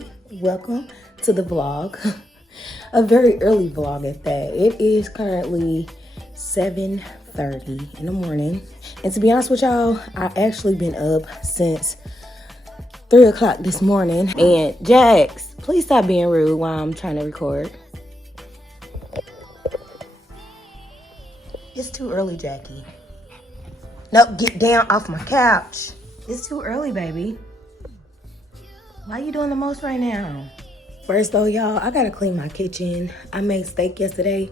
Hey, welcome to the vlog. A very early vlog at that. It is currently 7:30 in the morning. And to be honest with y'all, I actually been up since 3 o'clock this morning. And Jax, please stop being rude while I'm trying to record. It's too early, Jackie. Nope, get down off my couch. It's too early, baby. Why you doing the most right now? First though, y'all, I gotta clean my kitchen. I made steak yesterday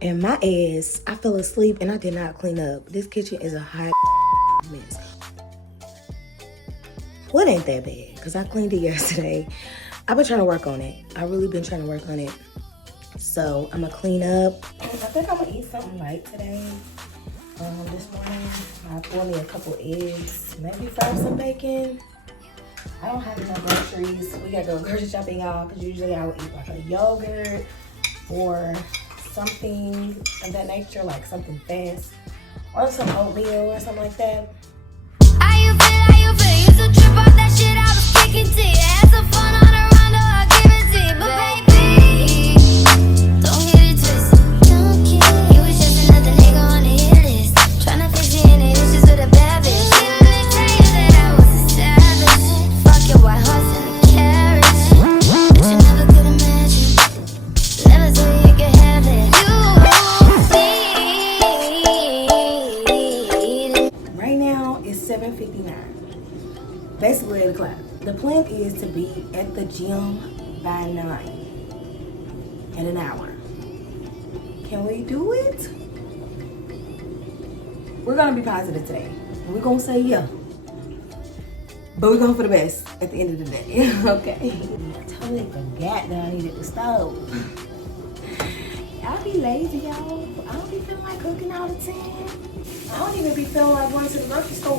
and my ass, I fell asleep and I did not clean up. This kitchen is a hot mess. Well, it ain't that bad because I cleaned it yesterday. I've been trying to work on it. I really been trying to work on it. So I'm gonna clean up. I think I'm gonna eat something light today. This morning, I boiled me a couple eggs, maybe fry some bacon. I don't have enough groceries. We gotta go grocery shopping, y'all, because usually I would eat like a yogurt or something of that nature, like something fast, or some oatmeal or something like that. How you feel? Used to trip off that shit I was kicking to you. Had some fun on a rondo, I give it to you. But baby, don't get it twisted. Don't care. You was just another nigga on the hit list. Tryna fix your any issues with a bad bitch. Didn't really tell you that I was a savage. Fuck your white horse and the carriage. But you never could imagine. Never thought you could have it. Right now it's 7:59. Basically 8 o'clock. The plan is to be at the gym by 9 in an hour. Can we do it? We're gonna be positive today. We're gonna say yeah. But we're going for the best at the end of the day. Okay. I totally forgot that I needed the stove. Y'all be lazy, y'all. I don't be feeling like cooking all the time. I don't even be feeling like going to the grocery store.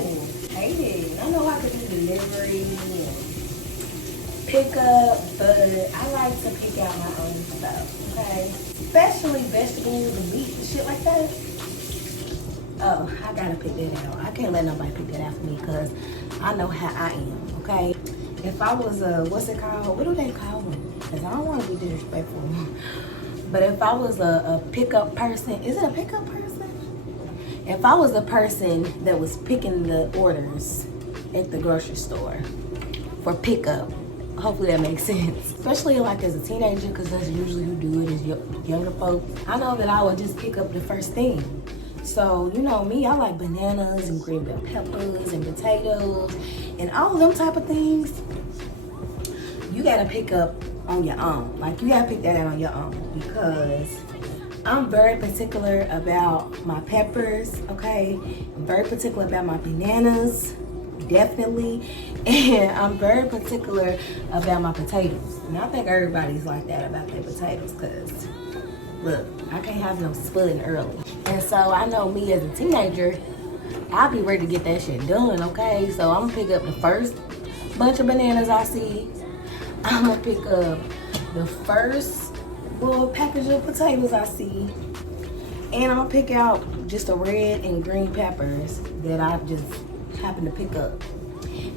Hate it. I know I could do delivery and pick up, but I like to pick out my own stuff, okay? Especially vegetables and meat and shit like that. Oh, I gotta pick that out. I can't let nobody pick that out for me because I know how I am, okay? If I was a, what's it called? What do they call them? Because I don't want to be disrespectful. But if I was a pickup person, is it a pickup person? If I was a person that was picking the orders at the grocery store for pickup, hopefully that makes sense. Especially like as a teenager, because that's usually who do it is younger folks. I know that I would just pick up the first thing. So, you know me, I like bananas and green bell peppers and potatoes and all of them type of things. You gotta pick up on your own. Like, you gotta pick that out on your own because I'm very particular about my peppers, okay? I'm very particular about my bananas, definitely. And I'm very particular about my potatoes. And I think everybody's like that about their potatoes because, look, I can't have no splitting early. And so I know me as a teenager, I'll be ready to get that shit done, okay? So I'm gonna pick up the first bunch of bananas I see. I'm gonna pick up the first little package of potatoes I see. And I'm gonna pick out just the red and green peppers that I just happen to pick up.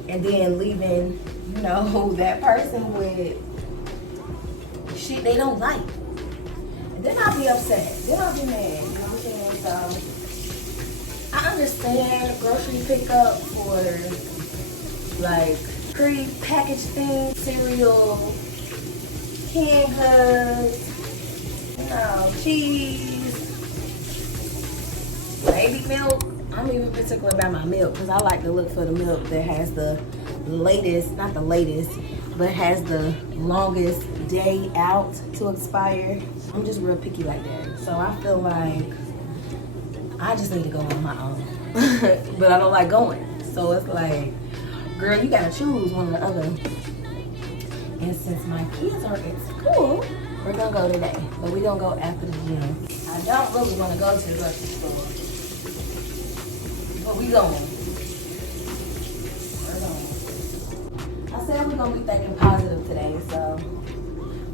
And then leaving, you know, that person with shit they don't like. And then I'll be upset. Then I'll be mad, you know what I'm saying? So I understand grocery pickup for like pre-packaged things, cereal, canned goods, you know, cheese, baby milk. I'm even particular about my milk because I like to look for the milk that has the latest, not the latest, but has the longest day out to expire. I'm just real picky like that. So I feel like I just need to go on my own. But I don't like going. So it's like, girl, you gotta choose one or the other. And since my kids are at school, we're gonna go today. But we don't go after the gym. I don't really want to go to the grocery store. But we going. We're going. I said we're gonna be thinking positive today, so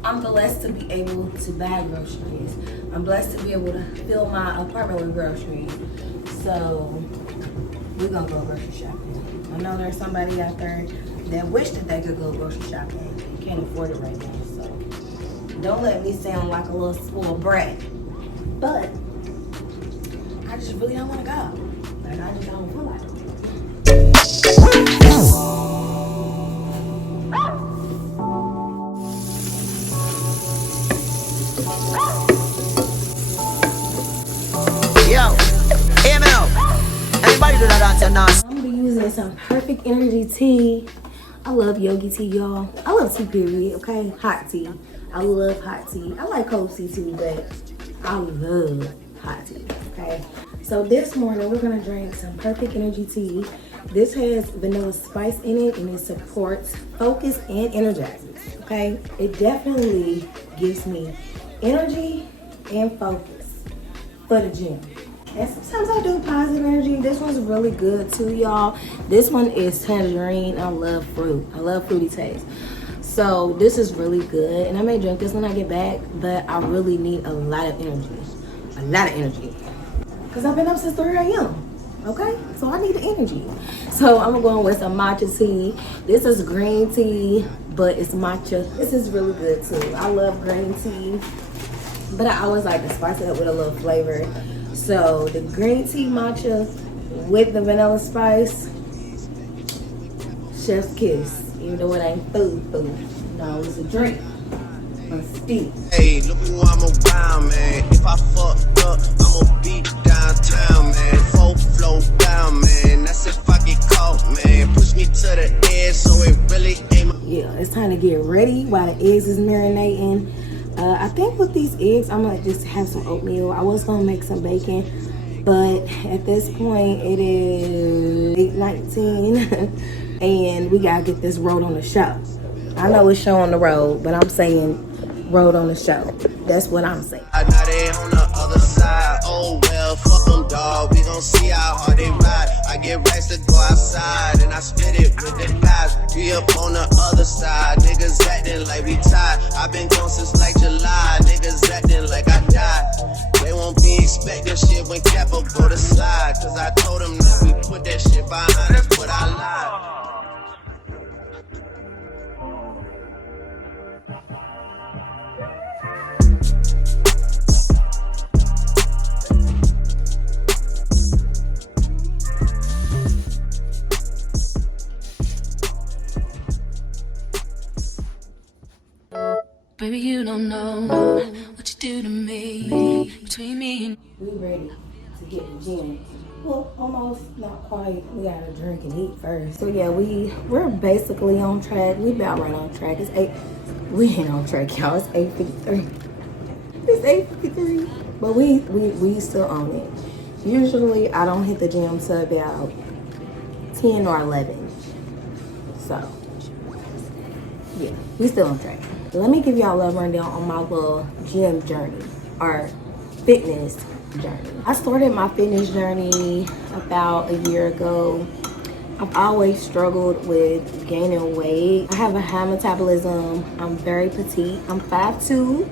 I'm blessed to be able to buy groceries. I'm blessed to be able to fill my apartment with groceries. So we're gonna go grocery shopping. I know there's somebody out there that wish that they could go grocery shopping and can't afford it right now. So don't let me sound like a little spoiled brat. But I just really don't want to go. Like, I just don't feel like it. Yo, ML. Everybody do that answer now. I'm gonna be using some Perfect Energy tea. I love yogi tea, y'all. I love tea, period, okay? Hot tea. I love hot tea. I like cold tea too, but I love hot tea, okay? So this morning, we're gonna drink some Perfect Energy tea. This has vanilla spice in it, and it supports focus and energizes, okay? It definitely gives me energy and focus for the gym. And sometimes I do positive energy. This one's really good too, y'all. This one is tangerine. I love fruit. I love fruity taste. So this is really good. And I may drink this when I get back, but I really need a lot of energy. A lot of energy. Because I've been up since 3 a.m. Okay? So I need the energy. So I'm going with some matcha tea. This is green tea, but it's matcha. This is really good too. I love green tea, but I always like to spice it up with a little flavor. So the green tea matcha with the vanilla spice, chef's kiss. Even though it ain't food. No, it's a drink. A steak. Hey, look who I'm around, man. If I fucked up, I'ma be downtown, man. Full flow down, man. That's if I get caught, man. Push me to the edge, so it really ain't. Yeah, it's time to get ready while the eggs is marinating. I think with these eggs, I'm gonna just have some oatmeal. I was gonna make some bacon, but at this point, it is 8:19, and we gotta get this road on the show. I know it's show on the road, but I'm saying road on the show. That's what I'm saying. Now they on the other side. Oh well, fuck them, dog. We gon' see how hard they ride. I get racks to go outside, and I spit it with the guys. We up on the other side. Niggas acting like we tied. I been gone since like July. Niggas acting like I died. They won't be expecting shit when Capo go to slide. Cause I told them that we put that shit behind us, but I lied. Baby, you don't know what you do to me. Between me and We ready to get the gym. Well, almost, not quite. We gotta drink and eat first. So yeah, we're basically on track. We about right on track. It's 8. We ain't on track, y'all. It's 8:53. It's 8:53. But we still on it. Usually I don't hit the gym till about 10 or 11. So yeah, we still on track. Let me give y'all a little rundown on my little gym journey or fitness journey. I started my fitness journey about a year ago. I've always struggled with gaining weight. I have a high metabolism. I'm very petite. I'm 5'2"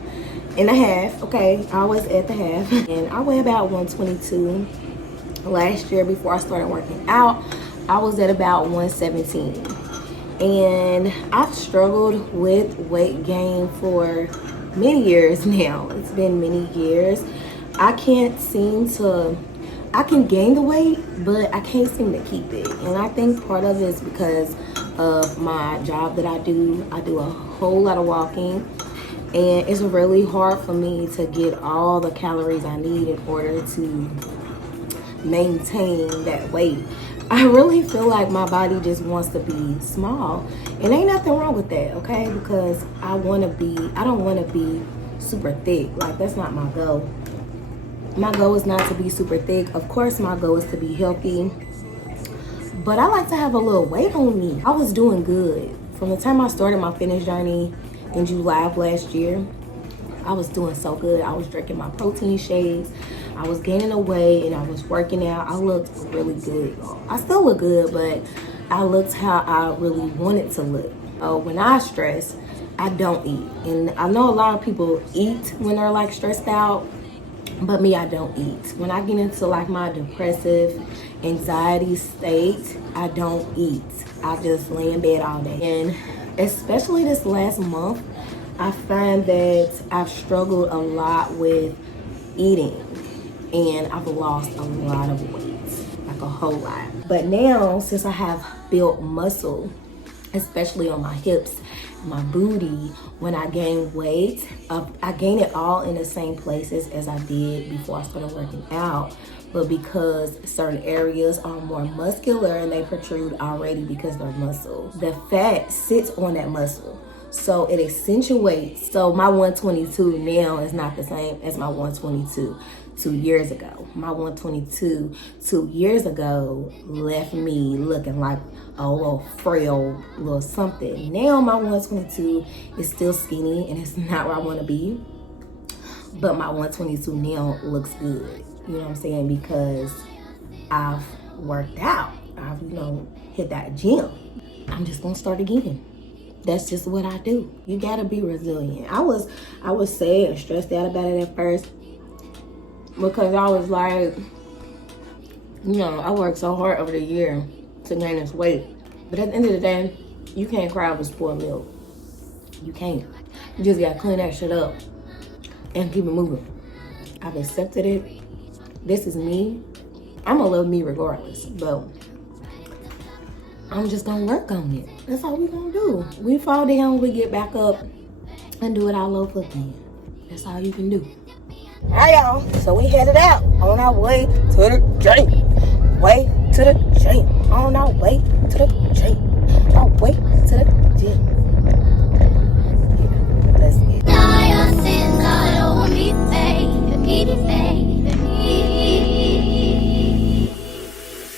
and a half. Okay, I always at the half. And I weigh about 122. Last year, before I started working out, I was at about 117. And I've struggled with weight gain for many years now. It's been many years. I can gain the weight, but I can't seem to keep it. And I think part of it is because of my job that I do. I do a whole lot of walking, and it's really hard for me to get all the calories I need in order to maintain that weight. I really feel like my body just wants to be small, and ain't nothing wrong with that, okay? Because I don't want to be super thick. Like, that's not my goal. My goal is not to be super thick. Of course, my goal is to be healthy, but I like to have a little weight on me. I was doing good. From the time I started my fitness journey in July of last year, I was doing so good. I was drinking my protein shakes. I was gaining the weight, and I was working out. I looked really good, y'all. I still look good, but I looked how I really wanted to look. When I stress, I don't eat. And I know a lot of people eat when they're like stressed out, But me, I don't eat. When I get into like my depressive anxiety state, I don't eat. I just lay in bed all day. And especially this last month, I find that I've struggled a lot with eating, and I've lost a lot of weight, like a whole lot. But now, since I have built muscle, especially on my hips, my booty, when I gain weight, I gain it all in the same places as I did before I started working out. But because certain areas are more muscular and they protrude already because they're muscle, the fat sits on that muscle. So it accentuates. So my 122 now is not the same as my 122 2 years ago. My 122 2 years ago left me looking like a little frail little something. Now my 122 is still skinny and it's not where I want to be. But my 122 now looks good. You know what I'm saying? Because I've worked out. I've, hit that gym. I'm just gonna start again. That's just what I do. You gotta be resilient. I was sad and stressed out about it at first because I was like, I worked so hard over the year to gain this weight. But at the end of the day, you can't cry over spoiled milk. You can't. You just gotta clean that shit up and keep it moving. I've accepted it. This is me. I'm gonna love me regardless, but I'm just gonna work on it. That's all we gonna do. We fall down, we get back up and do it all over again. That's all you can do. All right, y'all. So we headed out on our way to the gym. Way to the gym. On our way to the gym. Our way to the gym. Yeah, let's get it. Now your sins all over me, baby, baby.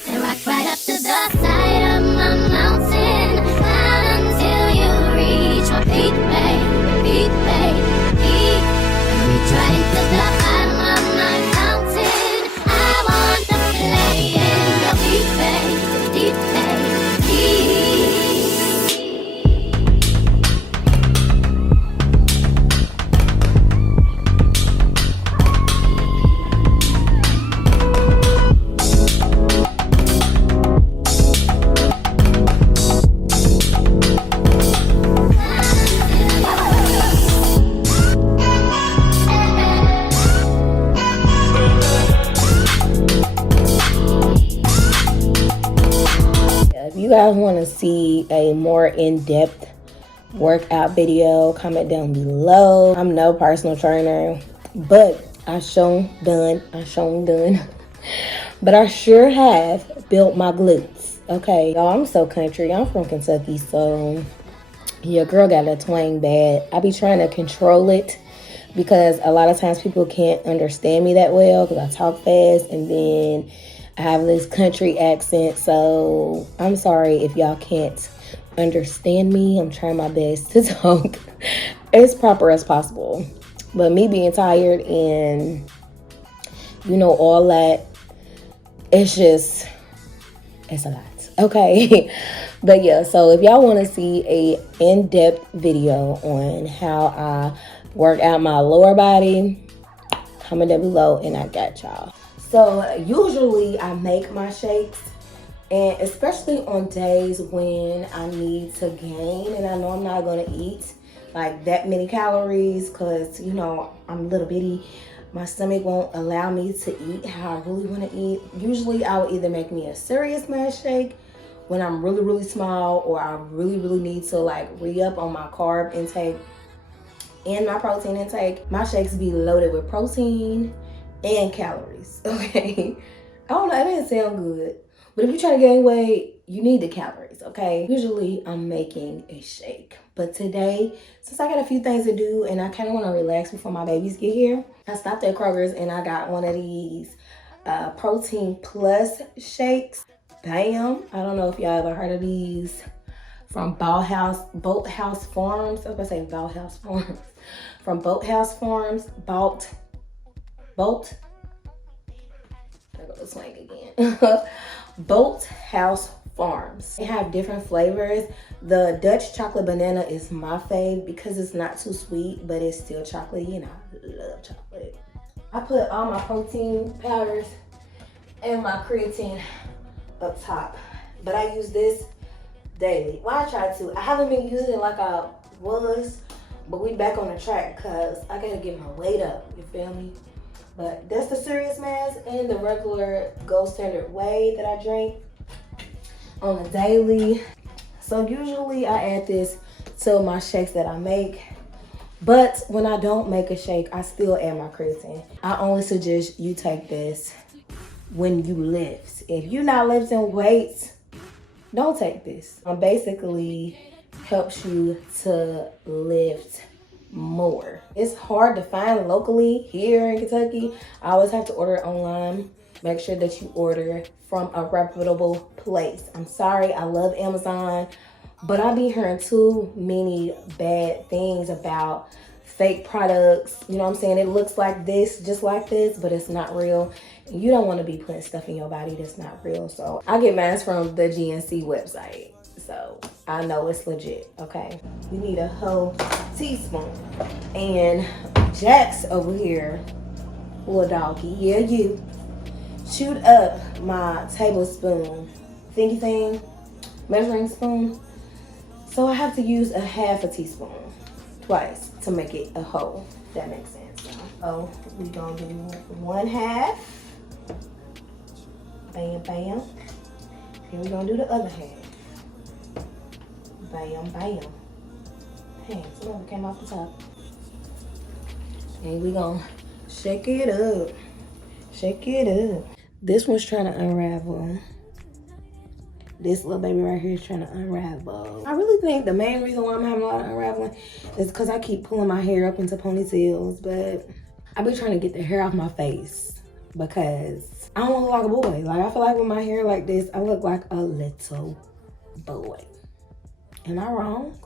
And rock right up to the side of my mountain, climb until you reach my peak, baby, baby. Reach right into the bottom of my mountain. I want to play in your deep, baby, baby. If you guys want to see a more in-depth workout video, comment down below. I'm no personal trainer, but I shown done. But I sure have built my glutes. Okay, y'all, I'm so country. I'm from Kentucky, so your girl got a twang bad. I be trying to control it because a lot of times people can't understand me that well because I talk fast and then I have this country accent. So I'm sorry if y'all can't understand me. I'm trying my best to talk as proper as possible. But me being tired and all that, it's a lot. Okay. But yeah, so if y'all want to see a in-depth video on how I work out my lower body, comment down below and I got y'all. So usually I make my shakes, and especially on days when I need to gain and I know I'm not going to eat like that many calories because, I'm little bitty. My stomach won't allow me to eat how I really want to eat. Usually I will either make me a serious mass shake when I'm really, really small, or I really, really need to like re-up on my carb intake and my protein intake. My shakes be loaded with protein and calories, okay? I don't know, it didn't sound good. But if you're trying to gain weight, you need the calories, okay? Usually I'm making a shake. But today, since I got a few things to do and I kind of want to relax before my babies get here, I stopped at Kroger's and I got one of these Protein Plus shakes. Bam. I don't know if y'all ever heard of these from Boathouse Farms. I was going to say Boathouse Farms. From Boathouse Farms. Boat. I go to swing again. Boathouse Farms. They have different flavors. The Dutch chocolate banana is my fave because it's not too sweet, but it's still chocolatey, and I love chocolate. I put all my protein powders and my creatine up top, but I use this daily. Well, I try to. I haven't been using it like I was, but we back on the track because I gotta get my weight up, you feel me? But that's the Serious Mask and the regular Gold Standard Whey that I drink on the daily. So usually I add this to my shakes that I make, but when I don't make a shake, I still add my creatine. I only suggest you take this when you lift. If you're not lifting weights, don't take this. It basically helps you to lift more. It's hard to find locally here in Kentucky. I always have to order it online. Make sure that you order from a reputable place. I'm sorry, I love Amazon, but I be hearing too many bad things about fake products. You know what I'm saying? It looks like this, just like this, but it's not real. You don't want to be putting stuff in your body that's not real. So I get mine from the GNC website, so I know it's legit. Okay, we need a whole teaspoon. And Jax over here, little doggy, yeah, you chewed up my tablespoon thingy thing, measuring spoon. So I have to use a half a teaspoon twice to make it a whole. That makes sense. So we gonna do 1/2. Bam, bam. Then we're gonna do the other half. Bam, bam. Hey, some of it came off the top. And we're gonna shake it up. Shake it up. This one's trying to unravel. This little baby right here is trying to unravel. I really think the main reason why I'm having a lot of unraveling is because I keep pulling my hair up into ponytails, but I be trying to get the hair off my face because I don't want to look like a boy. Like, I feel like with my hair like this, I look like a little boy. Am I wrong?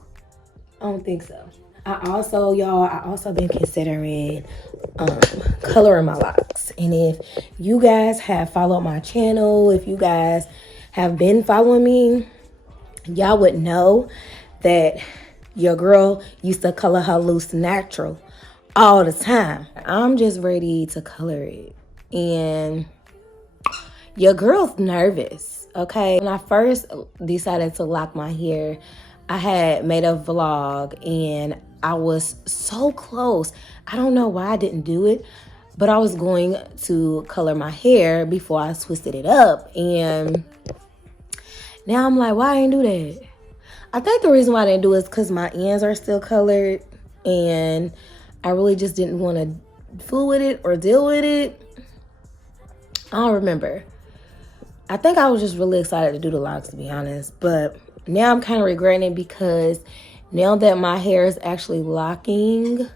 I don't think so. I also been considering coloring my locks. And if you guys have followed my channel, if you guys have been following me, y'all would know that your girl used to color her loose natural all the time. I'm just ready to color it. And your girl's nervous, okay? When I first decided to lock my hair, I had made a vlog and I was so close. I don't know why I didn't do it, but I was going to color my hair before I twisted it up. And now I'm like, why I didn't do that? I think the reason why I didn't do it is because my ends are still colored and I really just didn't want to fool with it or deal with it. I don't remember. I think I was just really excited to do the locks, to be honest. But now I'm kind of regretting it because now that my hair is actually locking,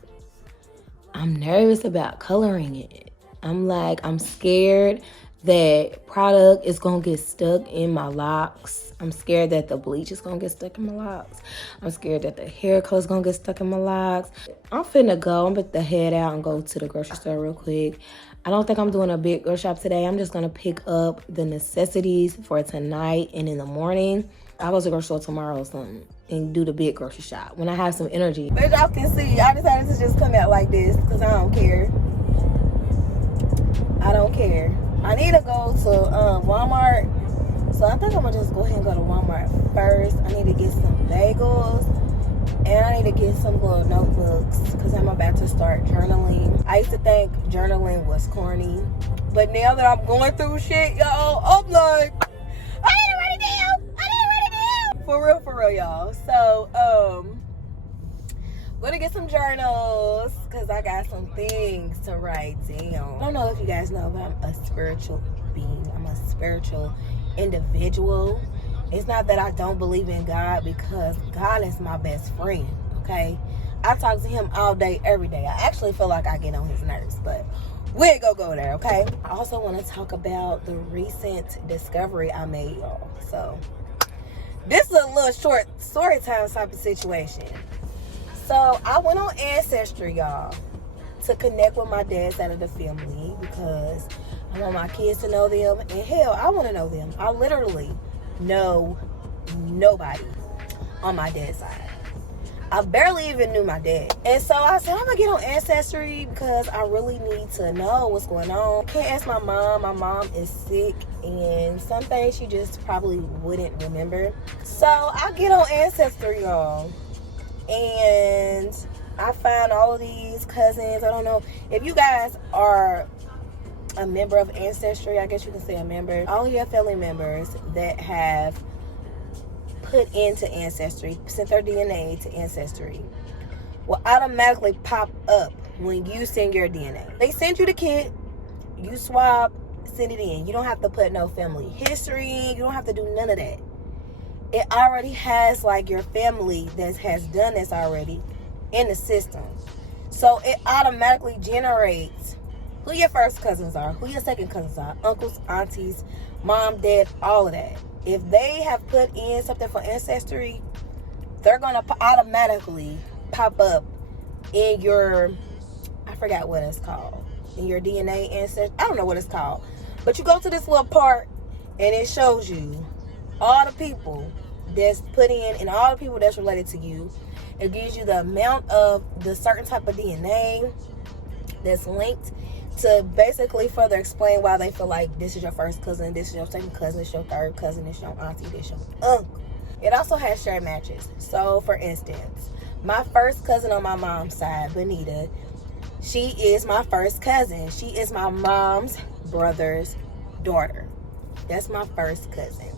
I'm nervous about coloring it. I'm scared that product is gonna get stuck in my locks. I'm scared that the bleach is gonna get stuck in my locks. I'm scared that the hair color is gonna get stuck in my locks. I'm gonna head out and go to the grocery store real quick. I don't think I'm doing a big grocery shop today. I'm just gonna pick up the necessities for tonight and in the morning. I'll go to the grocery store tomorrow or something and do the big grocery shop when I have some energy. But as y'all can see, I decided to just come out like this because I don't care. I don't care. I need to go to Walmart. So I think I'm gonna just go ahead and go to Walmart first. I need to get some bagels and I need to get some little notebooks because I'm about to start journaling. I used to think journaling was corny, but now that I'm going through shit, y'all, I'm like, I need to write it down. I need to write it down. For real, y'all. So, gonna get some journals because I got some things to write down. I don't know if you guys know, but I'm a spiritual being. I'm a spiritual individual. It's not that I don't believe in God, because God is my best friend, okay? I talk to him all day, every day. I actually feel like I get on his nerves, but we ain't gonna go there, okay? I also want to talk about the recent discovery I made, y'all. So this is a little short story time type of situation. So I went on Ancestry, y'all, to connect with my dad's side of the family because I want my kids to know them. And hell, I want to know them. I literally know nobody on my dad's side. I barely even knew my dad. And so I said, I'm gonna get on Ancestry because I really need to know what's going on. I can't ask my mom. My mom is sick and some things she just probably wouldn't remember. So I get on Ancestry, y'all. And I find all of these cousins. I don't know if you guys are a member of Ancestry. I guess you can say a member. All of your family members that have put into Ancestry, sent their DNA to Ancestry, will automatically pop up when you send your DNA. They send you the kit, you swab, send it in. You don't have to put no family history. You don't have to do none of that. It already has like your family that has done this already in the system. So it automatically generates who your first cousins are, who your second cousins are, uncles, aunties, mom, dad, all of that. If they have put in something for Ancestry, they're going to automatically pop up in your, I forgot what it's called, in your DNA ancestry. I don't know what it's called. But you go to this little part and it shows you all the people that's put in and all the people that's related to you. It gives you the amount of the certain type of DNA that's linked to basically further explain why they feel like this is your first cousin, this is your second cousin, this is your third cousin, this is your auntie, this is your uncle. It also has shared matches. So, for instance, my first cousin on my mom's side, Benita, she is my first cousin. She is my mom's brother's daughter. That's my first cousin.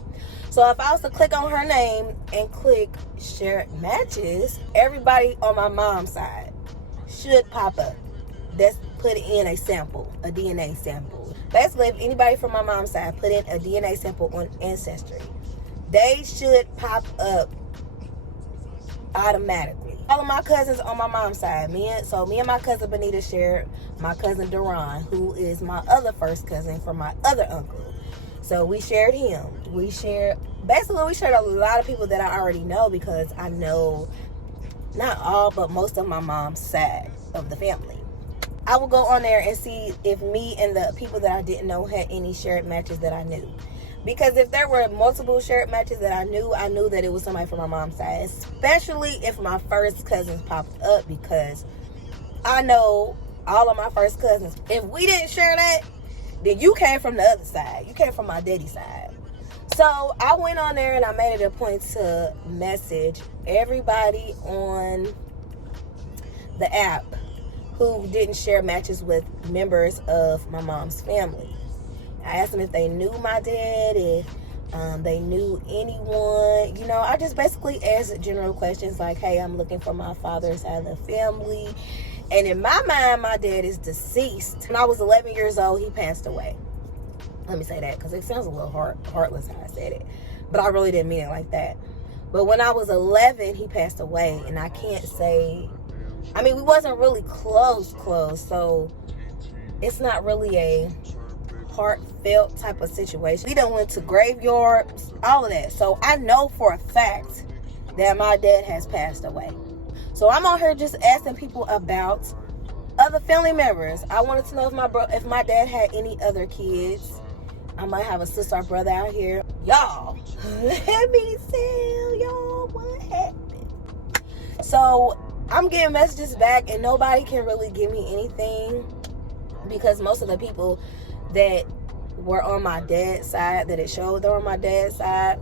So if I was to click on her name and click shared matches, everybody on my mom's side should pop up. That's put in a sample, a DNA sample. Basically, if anybody from my mom's side put in a DNA sample on Ancestry, they should pop up automatically. All of my cousins on my mom's side, me and my cousin Benita shared my cousin Duran, who is my other first cousin from my other uncle. So we shared him. We shared a lot of people that I already know because I know not all, but most of my mom's side of the family. I would go on there and see if me and the people that I didn't know had any shared matches that I knew. Because if there were multiple shared matches that I knew that it was somebody from my mom's side. Especially if my first cousins popped up, because I know all of my first cousins. If we didn't share that, then you came from the other side. You came from my daddy's side. So I went on there and I made it a point to message everybody on the app who didn't share matches with members of my mom's family. I asked them if they knew my dad, if they knew anyone. You know, I just basically asked general questions like, hey, I'm looking for my father's side of the family. And in my mind, my dad is deceased. When I was 11 years old, he passed away. Let me say that because it sounds a little heartless how I said it. But I really didn't mean it like that. But when I was 11, he passed away. And I can't say, I mean, we wasn't really close. So it's not really a heartfelt type of situation. We done went to graveyards, all of that. So I know for a fact that my dad has passed away. So I'm on here just asking people about other family members. I wanted to know if my dad had any other kids. I might have a sister or brother out here. Y'all, let me tell y'all what happened. So I'm getting messages back and nobody can really give me anything because most of the people that were on my dad's side, that it showed they were on my dad's side,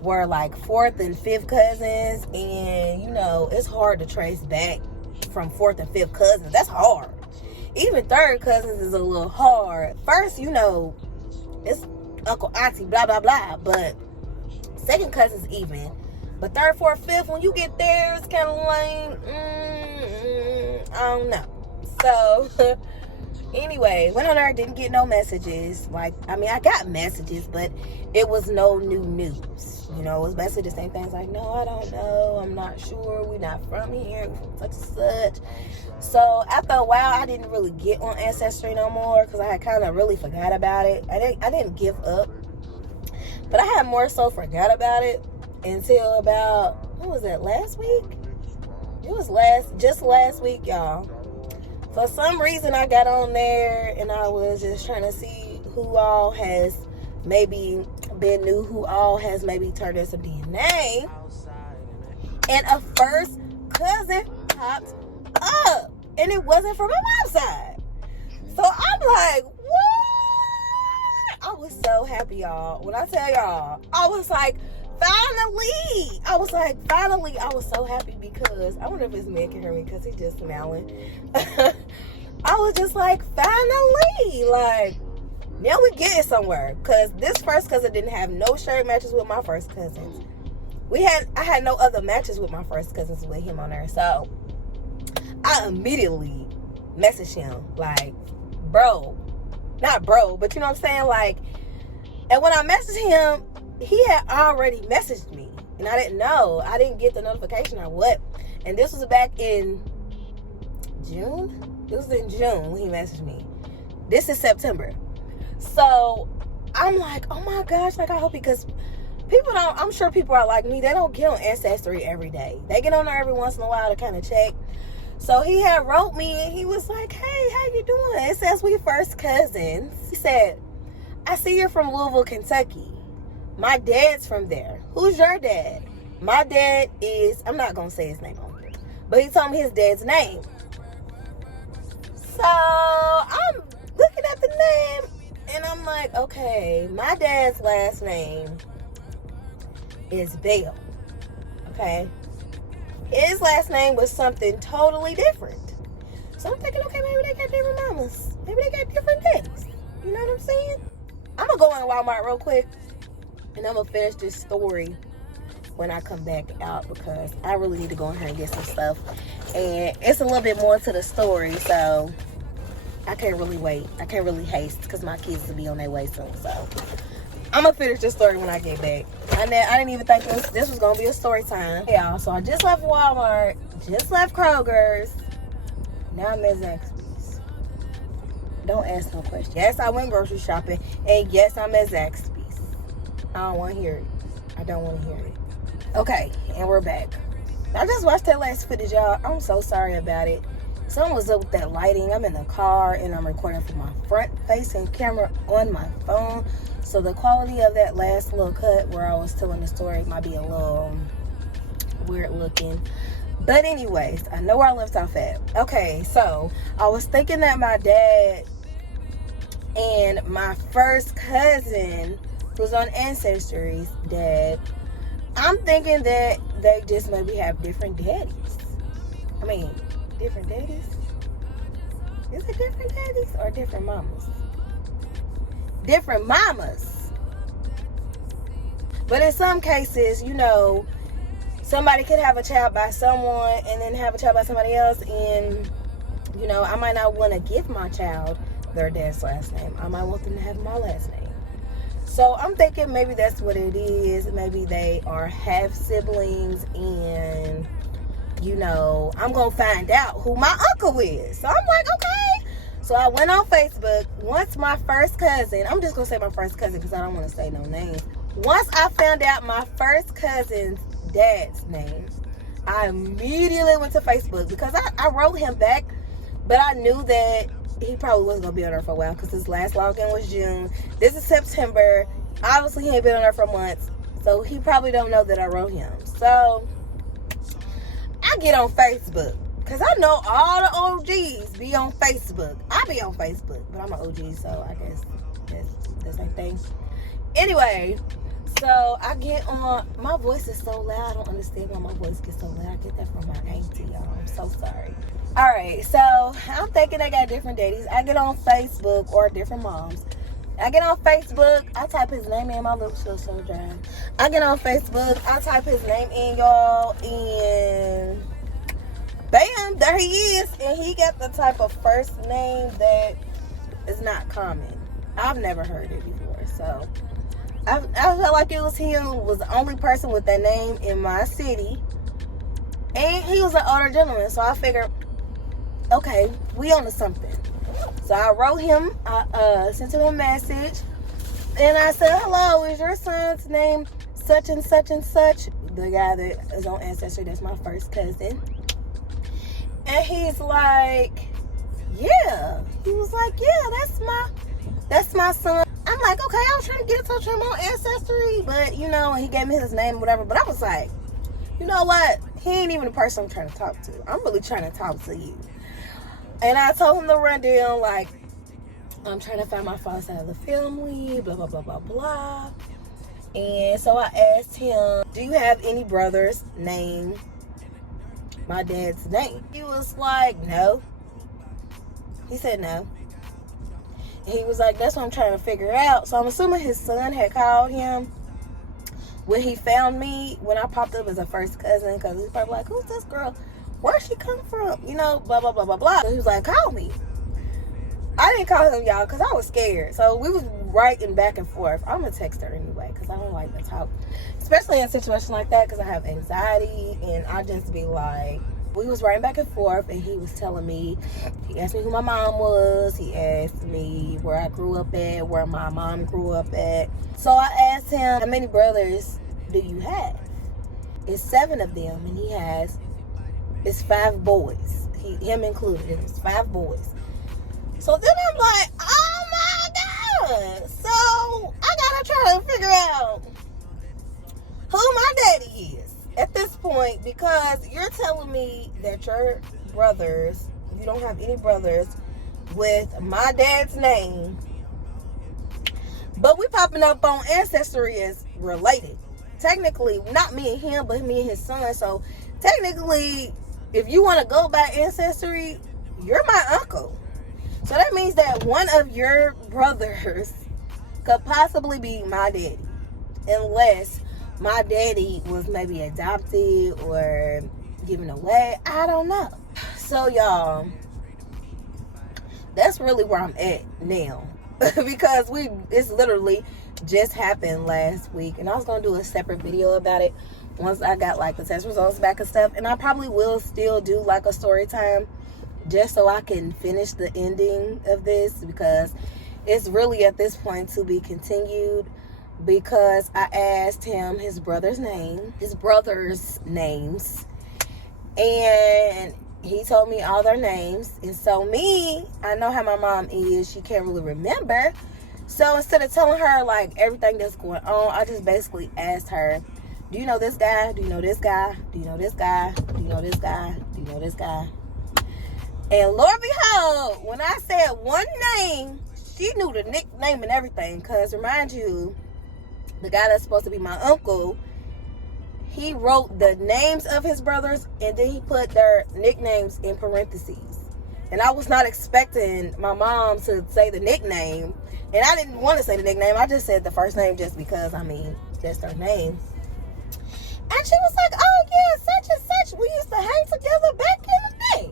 were like fourth and fifth cousins. And you know, it's hard to trace back from fourth and fifth cousins. That's hard. Even third cousins is a little hard. First, you know, it's uncle, auntie, blah blah blah, but second cousins even. But third, fourth, fifth, when you get there, it's kind of like I don't know. So anyway, went on there, didn't get no messages. Like, I mean, I got messages, but it was no new news. You know, it was basically the same things like, no, I don't know, I'm not sure, we're not from here, such and such. So after a while, I didn't really get on Ancestry no more because I had kind of really forgot about it. I didn't give up, but I had more so forgot about it until about, what was that, last week? It was just last week, y'all. For some reason, I got on there and I was just trying to see who all has maybe been new, who all has maybe turned in some DNA. And a first cousin popped up, and it wasn't from my mom's side. So I'm like, what? I was so happy, y'all. When I tell y'all, I was like, finally. I was so happy because I wonder if his man can hear me because he's just smiling. I was just like, finally, like, now we getting somewhere. Because this first cousin didn't have no shirt matches with my first cousins. I had no other matches with my first cousins with him on there. So I immediately messaged him like, bro, not bro, but you know what I'm saying? Like, and when I messaged him, he had already messaged me, and I didn't know. I didn't get the notification or what. And this was back in June. It was in June when he messaged me. This is September. So I'm like, oh my gosh, like I hope, because people don't, I'm sure people are like me, they don't get on Ancestry every day. They get on there every once in a while to kind of check. So he had wrote me and he was like, hey, how you doing? It says we first cousins. He said, I see you're from Louisville, Kentucky. My dad's from there. Who's your dad? My dad is, I'm not going to say his name on here, but he told me his dad's name. So I'm looking at the name and I'm like, okay, my dad's last name is Bell. Okay. His last name was something totally different. So I'm thinking, okay, maybe they got different mamas. Maybe they got different daddies. You know what I'm saying? I'm going to go in Walmart real quick. And I'm going to finish this story when I come back out. Because I really need to go in here and get some stuff. And it's a little bit more to the story. So I can't really wait. I can't really haste. Because my kids will be on their way soon. So I'm going to finish this story when I get back. I didn't even think this was going to be a story time. Yeah, so I just left Walmart, just left Kroger's. Now I'm at Zaxby's. Don't ask no questions. Yes, I went grocery shopping. And yes, I'm at Zaxby's. I don't want to hear it. I don't want to hear it. Okay, and we're back. I just watched that last footage, y'all. I'm so sorry about it. Something was up with that lighting. I'm in the car and I'm recording from my front-facing camera on my phone. So the quality of that last little cut where I was telling the story might be a little weird looking. But anyways, I know where I left off at. Okay, so I was thinking that my dad and my first cousin who's on Ancestry's dad, I'm thinking that they just maybe have different daddies. I mean, different daddies? Is it different daddies or different mamas? Different mamas. But in some cases, you know, somebody could have a child by someone and then have a child by somebody else, and you know, I might not want to give my child their dad's last name. I might want them to have my last name. So I'm thinking maybe that's what it is. Maybe they are half siblings, and you know, I'm gonna find out who my uncle is. So I'm like, okay. So I went on Facebook. Once my first cousin, I'm just gonna say my first cousin because I don't want to say no names. Once I found out my first cousin's dad's name, I immediately went to Facebook because I wrote him back, but I knew that he probably wasn't gonna be on there for a while because his last login was June. This is September. Obviously, he ain't been on there for months, so he probably don't know that I wrote him. So I get on Facebook. Because I know all the OGs be on Facebook. I be on Facebook, but I'm an OG, so I guess that's the same thing. Anyway, so I get on. My voice is so loud. I don't understand why my voice gets so loud. I get that from my auntie, y'all. I'm so sorry. All right, so I'm thinking they got different daddies. I get on Facebook, or different moms. I get on Facebook. I type his name in. My lips feel so dry. I get on Facebook. I type his name in, y'all, and bam, there he is. And he got the type of first name that is not common. I've never heard it before. So I felt like it was him who was the only person with that name in my city. And he was an older gentleman. So I figured, okay, we on to something. So I wrote him, I sent him a message. And I said, hello, is your son's name such and such and such? The guy that is on Ancestry, that's my first cousin. And he's like, yeah. He was like, yeah, that's my son. I'm like, okay, I was trying to get in touch with him on Ancestry, but you know, he gave me his name or whatever. But I was like, you know what? he ain't even the person I'm trying to talk to. I'm really trying to talk to you. And I told him the rundown, like, I'm trying to find my father's side of the family, blah, blah, blah, blah, blah. And so I asked him, do you have any brothers named my dad's name? He was like, no. He said no. And he was like, that's what I'm trying to figure out. So I'm assuming his son had called him when he found me, when I popped up as a first cousin, because he's probably like, who's this girl? Where'd she come from? You know, blah, blah, blah, blah, blah. So he was like, call me. I didn't call him, y'all, because I was scared. So we was writing back and forth. I'm a texter anyway, because I don't like to talk, especially in a situation like that, because I have anxiety, and I just be like, we was writing back and forth, and he was telling me, he asked me who my mom was, he asked me where I grew up at, where my mom grew up at. So I asked him, how many brothers do you have? It's 7 of them, and it's 5 boys, him included. It's 5 boys. So then I'm like, oh my God. So I gotta try to figure out who my daddy is at this point, because you're telling me that your brothers, you don't have any brothers with my dad's name, but we popping up on Ancestry as related. Technically, not me and him, but me and his son. So technically, if you want to go by Ancestry, you're my uncle. So that means that one of your brothers could possibly be my daddy, unless my daddy was maybe adopted or given away. I don't know. So y'all, that's really where I'm at now. Because it's literally just happened last week, and I was gonna do a separate video about it once I got like the test results back and stuff. And I probably will still do like a story time, just so I can finish the ending of this, because it's really at this point to be continued. Because I asked him his brother's names, and he told me all their names. And so I know how my mom is, she can't really remember. So instead of telling her like everything that's going on, I just basically asked her, do you know this guy? Do you know this guy? Do you know this guy? Do you know this guy? Do you know this guy? And Lord behold, when I said one name, she knew the nickname and everything. Because remind you, the guy that's supposed to be my uncle, he wrote the names of his brothers, and then he put their nicknames in parentheses. And I was not expecting my mom to say the nickname. And I didn't want to say the nickname. I just said the first name just because, that's their name. And she was like, oh yeah, such and such. We used to hang together back in the day.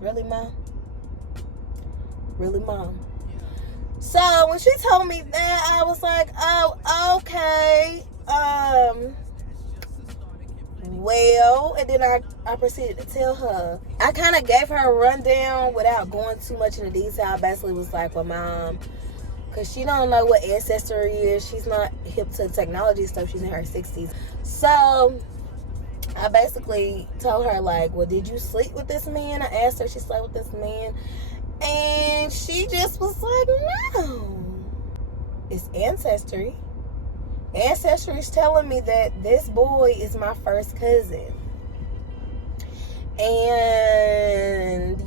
Really, Mom? Really, Mom? So when she told me that, I was like, oh, okay. Well, and then I proceeded to tell her. I kind of gave her a rundown without going too much into detail. I basically was like, well, Mom, because she don't know what Ancestry is. She's not hip to technology stuff. She's in her 60s. So I basically told her, like, well, did you sleep with this man? I asked her if she slept with this man. And she just was like, no. It's Ancestry. Ancestry is telling me that this boy is my first cousin. And,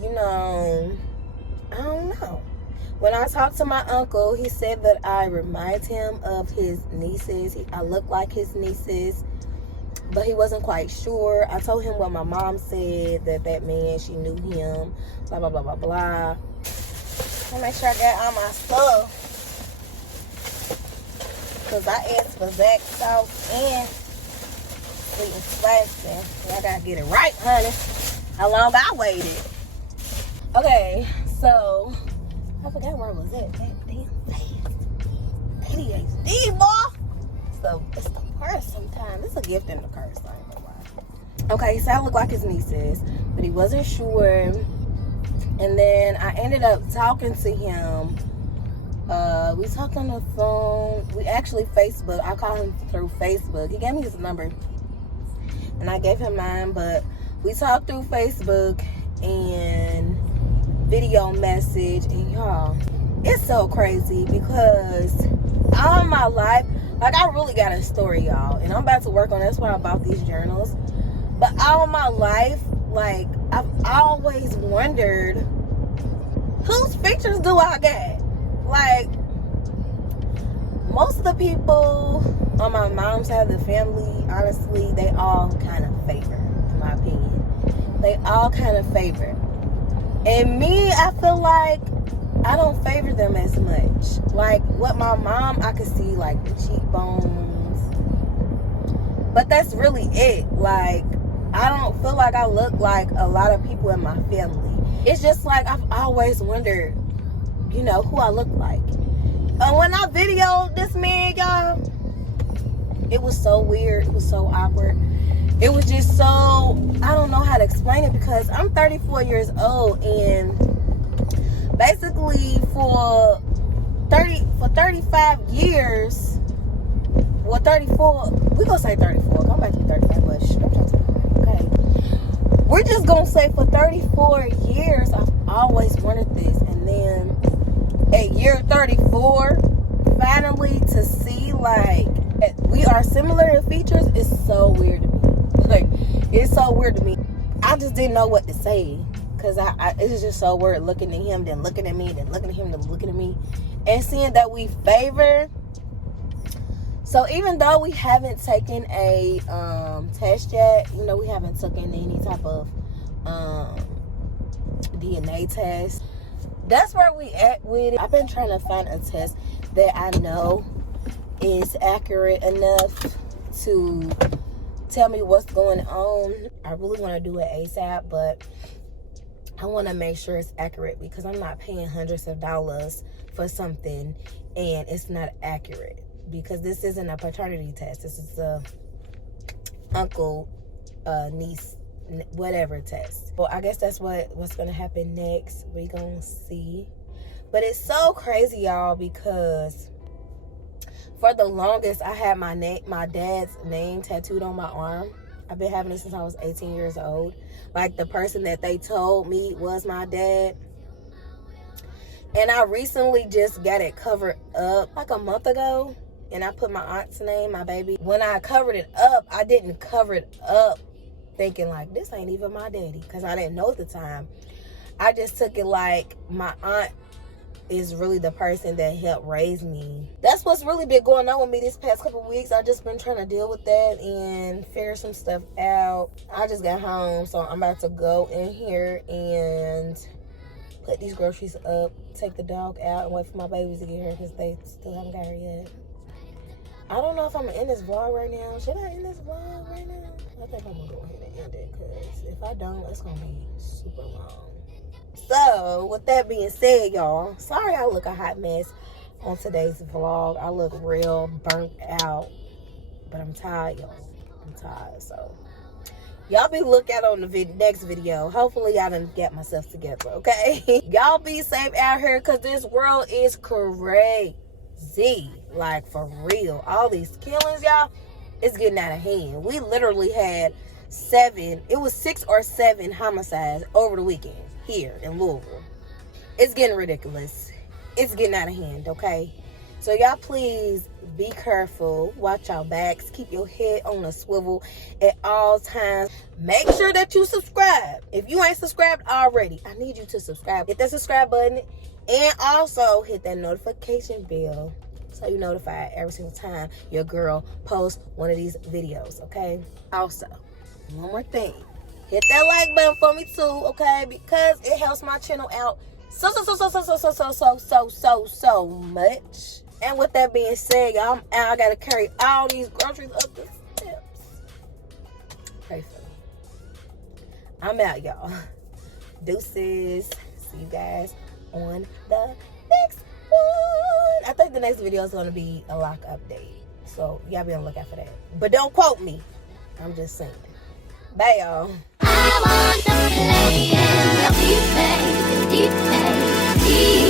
I don't know. When I talked to my uncle, he said that I remind him of his nieces. I look like his nieces, but he wasn't quite sure. I told him what my mom said, that man, she knew him, blah, blah, blah, blah, blah. I'll make sure I got all my stuff. Because I asked for Zach sauce and sweet and spicy. I gotta get it right, honey. How long I waited. Okay, so I forgot where I was at. That damn fast. ADHD, boy. So it's the curse sometimes. It's a gift and a curse. I ain't gonna lie. Okay, so I look like his nieces, but he wasn't sure. And then I ended up talking to him. We talked on the phone. We actually Facebook. I called him through Facebook. He gave me his number, and I gave him mine. But we talked through Facebook and video message. And y'all, it's so crazy because all my life Like, I really got a story, y'all, and I'm about to work on it. That's why I bought these journals. But all my life, like, I've always wondered, whose pictures do I get? Like, most of the people on my mom's side of the family, honestly, they all kind of favor, in my opinion. They all kind of favor. And me, I feel like I don't favor them as much. Like, with my mom, I could see, like, the cheekbones. But that's really it. Like, I don't feel like I look like a lot of people in my family. It's just like, I've always wondered, you know, who I look like. When I videoed this man, y'all, it was so weird. It was so awkward. It was just so, I don't know how to explain it, because I'm 34 years old, and basically for 35 years, well, 34, we're gonna say 34, come back to 35, but I'm trying to say, okay, we're just gonna say for 34 years, I've always wanted this. And then at year 34, finally to see, like, we are similar in features, is so weird to me. Like, it's so weird to me. I just didn't know what to say, because it's just so weird looking at him, then looking at me, then looking at him, then looking at me, and seeing that we favor. So even though we haven't taken a test yet, you know, we haven't taken any type of DNA test, that's where we at with it. I've been trying to find a test that I know is accurate enough to tell me what's going on. I really want to do it ASAP, but I want to make sure it's accurate, because I'm not paying hundreds of dollars for something and it's not accurate. Because this isn't a paternity test. This is a uncle, niece, whatever test. Well, I guess that's what's going to happen next. We're going to see. But it's so crazy, y'all, because for the longest, I had my dad's name tattooed on my arm. I've been having it since I was 18 years old. Like, the person that they told me was my dad. And I recently just got it covered up like a month ago. And I put my aunt's name, my baby. When I covered it up, I didn't cover it up thinking like, this ain't even my daddy, because I didn't know at the time. I just took it like my aunt is really the person that helped raise me. That's what's really been going on with me this past couple weeks. I've just been trying to deal with that and figure some stuff out. I just got home, so I'm about to go in here and put these groceries up, take the dog out, and wait for my babies to get here, because they still haven't got here yet. I don't know if I'm gonna end this vlog right now. Should I end this vlog right now? I think I'm gonna go ahead and end it, because if I don't, it's gonna be super long. So, with that being said, y'all, sorry I look a hot mess on today's vlog. I look real burnt out, but I'm tired, y'all. I'm tired, so y'all be looking out on the next video. Hopefully, I done get myself together, okay? Y'all be safe out here, because this world is crazy. Like, for real. All these killings, y'all, it's getting out of hand. We literally had 6 or 7 homicides over the weekend here in Louisville. It's getting ridiculous. It's getting out of hand, okay? So y'all please be careful. Watch your backs. Keep your head on a swivel at all times. Make sure that you subscribe. If you ain't subscribed already, I need you to subscribe. Hit that subscribe button, and also hit that notification bell, so you're notified every single time your girl posts one of these videos, okay? Also, one more thing. Hit that like button for me too, okay? Because it helps my channel out so much. And with that being said, y'all, I'm out. I gotta carry all these groceries up the steps. Pray for me. I'm out, y'all. Deuces. See you guys on the next one. I think the next video is going to be a lock update, so y'all be on the lookout for that. But don't quote me. I'm just saying. Bye, y'all. I wanna play and love you, baby.